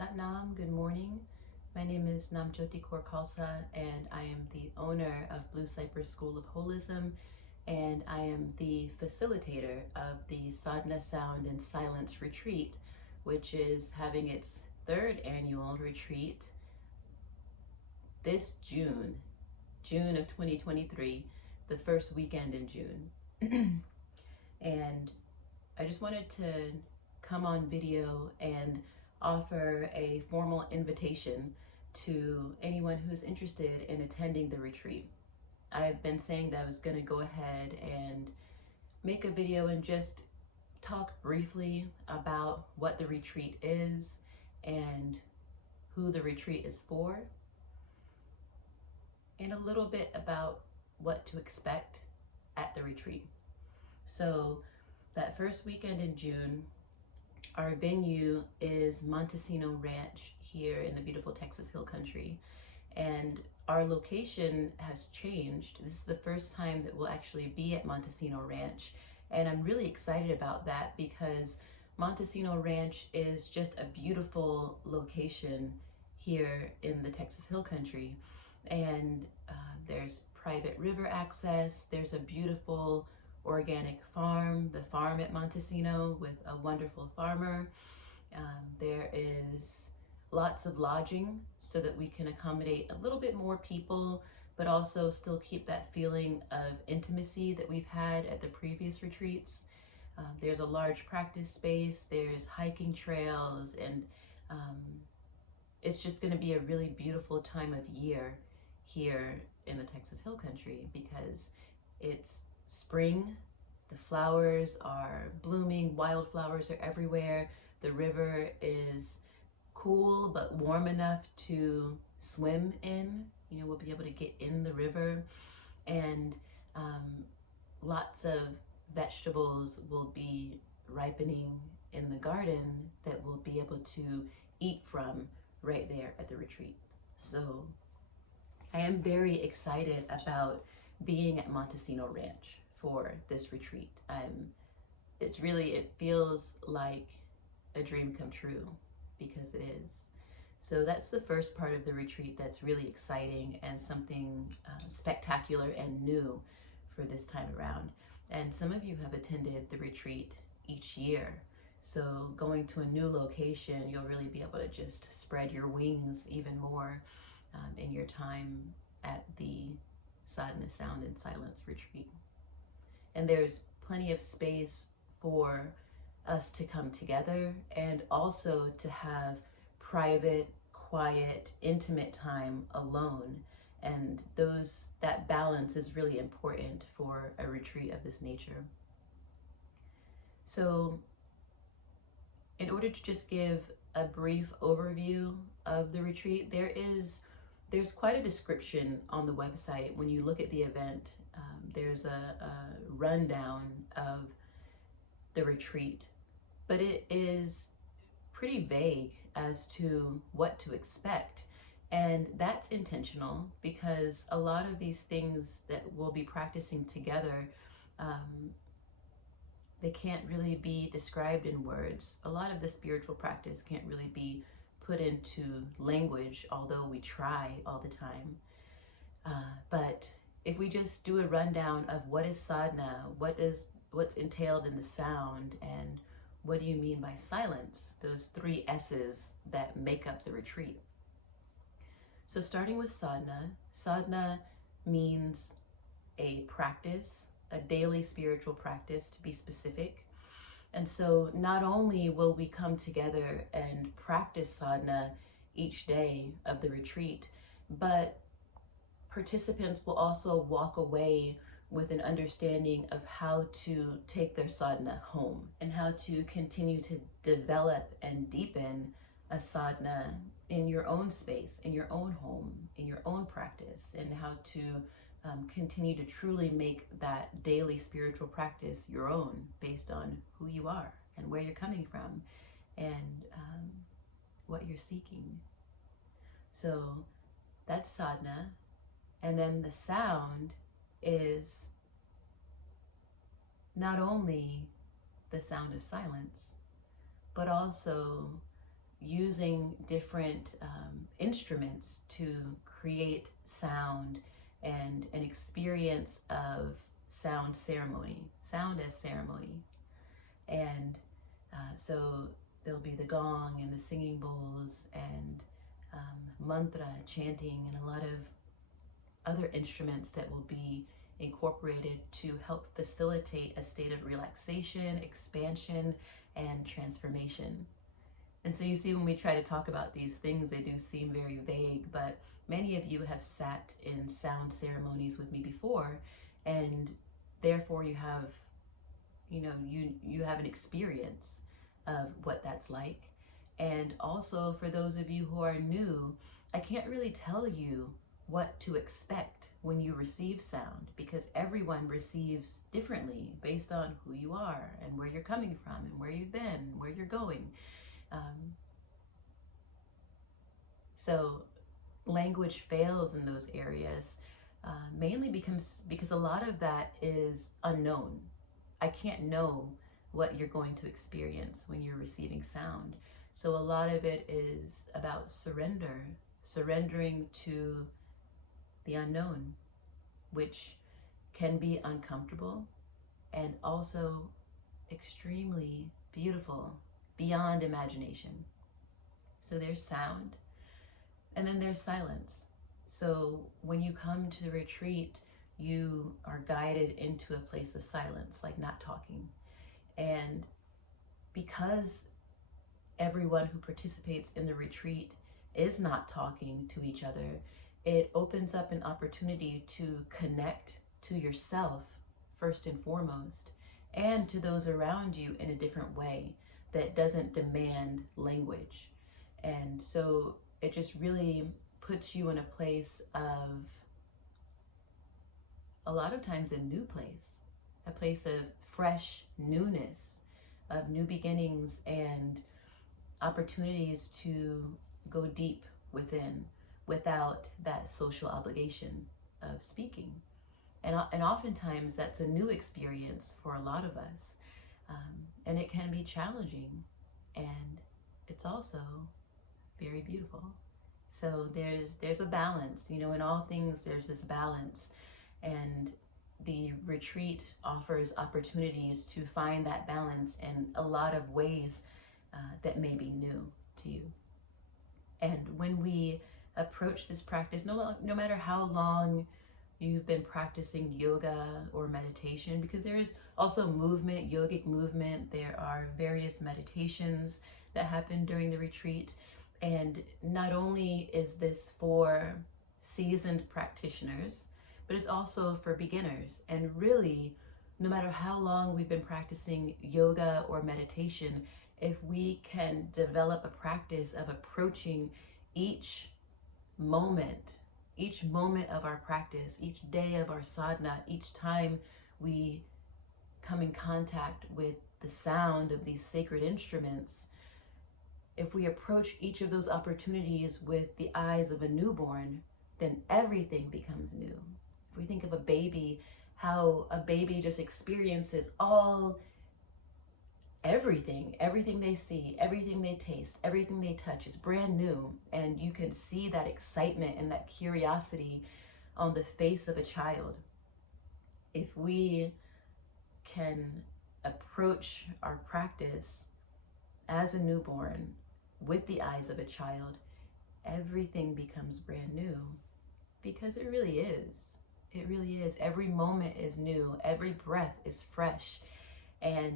Satnam, good morning. My name is Namjyoti Kaur Khalsa, and I am the owner of Blue Cypress School of Holism, and I am the facilitator of the Sadhana Sound and Silence Retreat, which is having its third annual retreat this June of 2023, the first weekend in June. And I just wanted to come on video and offer a formal invitation to anyone who's interested in attending the retreat. I've been saying that I was going to go ahead and make a video and just talk briefly about what the retreat is and who the retreat is for, and a little bit about what to expect at the retreat. So that first weekend in June, our venue is Montesino Ranch here in the beautiful Texas Hill Country, and our location has changed. This is the first time that we'll actually be at Montesino Ranch, and I'm really excited about that because Montesino Ranch is just a beautiful location here in the Texas Hill Country, and there's private river access. There's a beautiful organic farm, the farm at Montesino, with a wonderful farmer. There is lots of lodging so that we can accommodate a little bit more people, but also still keep that feeling of intimacy that we've had at the previous retreats. There's a large practice space, there's hiking trails, and it's just going to be a really beautiful time of year here in the Texas Hill Country because it's spring, the flowers are blooming, wildflowers are everywhere, the river is cool but warm enough to swim in. You know, we'll be able to get in the river, and lots of vegetables will be ripening in the garden that we'll be able to eat from right there at the retreat. So I am very excited about being at Montesino Ranch for this retreat. It feels like a dream come true because it is. So that's the first part of the retreat that's really exciting and something spectacular and new for this time around. And some of you have attended the retreat each year. So going to a new location, you'll really be able to just spread your wings even more in your time at the Sadhana Sound and Silence Retreat. And there's plenty of space for us to come together and also to have private, quiet, intimate time alone. And that balance is really important for a retreat of this nature. So in order to just give a brief overview of the retreat, there's quite a description on the website. When you look at the event, there's a rundown of the retreat, but it is pretty vague as to what to expect. And that's intentional because a lot of these things that we'll be practicing together, they can't really be described in words. A lot of the spiritual practice can't really be put into language, although we try all the time. But if we just do a rundown of what is sadhana, what's entailed in the sound, and what do you mean by silence, those three S's that make up the retreat. So starting with sadhana, sadhana means a practice, a daily spiritual practice to be specific. And so not only will we come together and practice sadhana each day of the retreat, but participants will also walk away with an understanding of how to take their sadhana home and how to continue to develop and deepen a sadhana in your own space, in your own home, in your own practice, and how to continue to truly make that daily spiritual practice your own based on who you are and where you're coming from and what you're seeking. So that's sadhana. And then the sound is not only the sound of silence, but also using different instruments to create sound and an experience of sound ceremony, sound as ceremony. And so there'll be the gong and the singing bowls and mantra, chanting, and a lot of other instruments that will be incorporated to help facilitate a state of relaxation, expansion, and transformation. And so you see, when we try to talk about these things, they do seem very vague, but many of you have sat in sound ceremonies with me before, and therefore you have, you have an experience of what that's like. And also, for those of you who are new, I can't really tell you what to expect when you receive sound, because everyone receives differently based on who you are and where you're coming from and where you've been and where you're going. So language fails in those areas, mainly because a lot of that is unknown. I can't know what you're going to experience when you're receiving sound. So a lot of it is about surrendering to the unknown, which can be uncomfortable and also extremely beautiful, beyond imagination. So there's sound, and then there's silence. So when you come to the retreat, you are guided into a place of silence, like not talking. And because everyone who participates in the retreat is not talking to each other, it opens up an opportunity to connect to yourself first and foremost, and to those around you in a different way that doesn't demand language. And so it just really puts you in a place of, a lot of times, a new place, a place of fresh newness, of new beginnings and opportunities to go deep within without that social obligation of speaking. And oftentimes that's a new experience for a lot of us. And it can be challenging, and it's also very beautiful. So there's a balance, in all things there's this balance, and the retreat offers opportunities to find that balance in a lot of ways that may be new to you. And when we approach this practice, no matter how long you've been practicing yoga or meditation, because there is also movement, yogic movement, there are various meditations that happen during the retreat. And not only is this for seasoned practitioners, but it's also for beginners. And really, no matter how long we've been practicing yoga or meditation, if we can develop a practice of approaching each moment of our practice, each day of our sadhana, each time we come in contact with the sound of these sacred instruments, if we approach each of those opportunities with the eyes of a newborn, then everything becomes new. If we think of a baby, how a baby just experiences everything they see, everything they taste, everything they touch is brand new. And you can see that excitement and that curiosity on the face of a child. If we can approach our practice as a newborn with the eyes of a child, everything becomes brand new, because it really is. It really is. Every moment is new. Every breath is fresh. And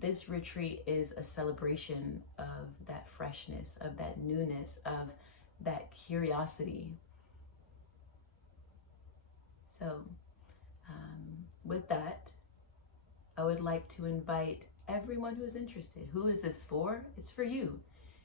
this retreat is a celebration of that freshness, of that newness, of that curiosity. So with that, I would like to invite everyone who is interested. Who is this for? It's for you.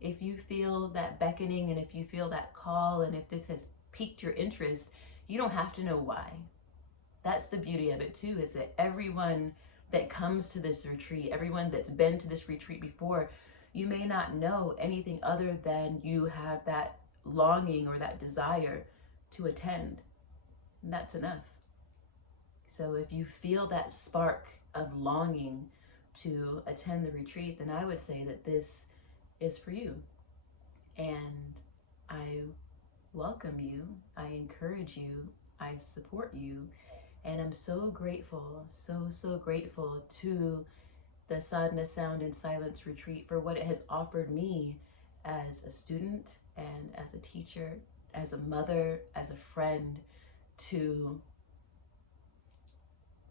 If you feel that beckoning, and if you feel that call, and if this has piqued your interest, you don't have to know why. That's the beauty of it too, is that everyone that comes to this retreat, everyone that's been to this retreat before, you may not know anything other than you have that longing or that desire to attend. And that's enough. So if you feel that spark of longing to attend the retreat, then I would say that this is for you. And I welcome you, I encourage you, I support you, and I'm so grateful, so grateful to the Sadhana Sound and Silence Retreat for what it has offered me as a student and as a teacher, as a mother, as a friend, to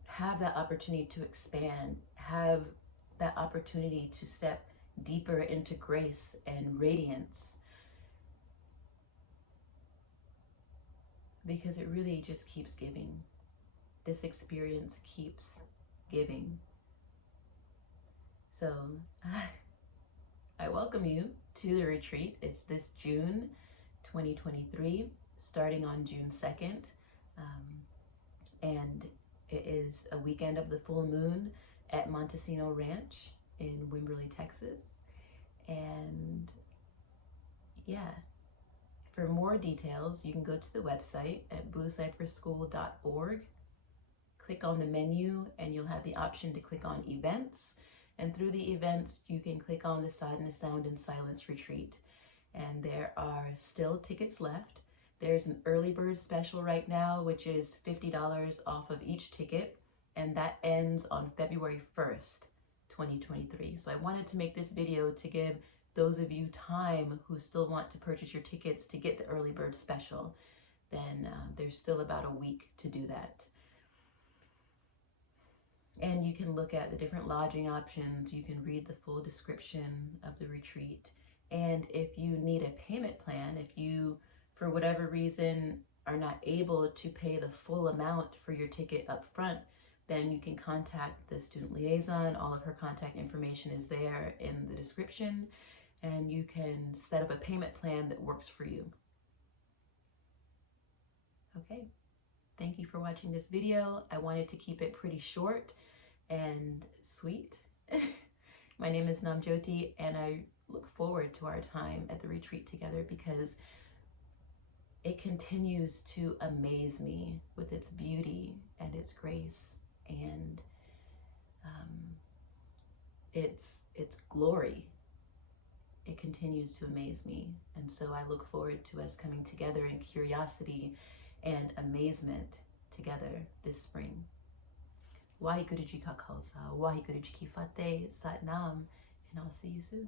have that opportunity to expand, have that opportunity to step deeper into grace and radiance, because it really just keeps giving. This experience keeps giving. So I welcome you to the retreat. It's this June 2023, starting on June 2nd. And it is a weekend of the full moon at Montesino Ranch in Wimberley, Texas. And yeah, for more details, you can go to the website at bluecypressschool.org. Click on the menu and you'll have the option to click on events. And through the events, you can click on the Sadhana Sound and Silence Retreat. And there are still tickets left. There's an early bird special right now, which is $50 off of each ticket. And that ends on February 1st, 2023. So I wanted to make this video to give those of you time who still want to purchase your tickets to get the early bird special. Then there's still about a week to do that. And you can look at the different lodging options. You can read the full description of the retreat. And if you need a payment plan, if you, for whatever reason, are not able to pay the full amount for your ticket up front, then you can contact the student liaison. All of her contact information is there in the description, and you can set up a payment plan that works for you. Okay. Thank you for watching this video. I wanted to keep it pretty short and sweet. My name is Namjyoti, and I look forward to our time at the retreat together because it continues to amaze me with its beauty and its grace and its glory. It continues to amaze me. And so I look forward to us coming together in curiosity and amazement together this spring. Waheguru Ji Ka Khalsa, Waheguru Ji Ki Fateh, Sat Nam, and I'll see you soon.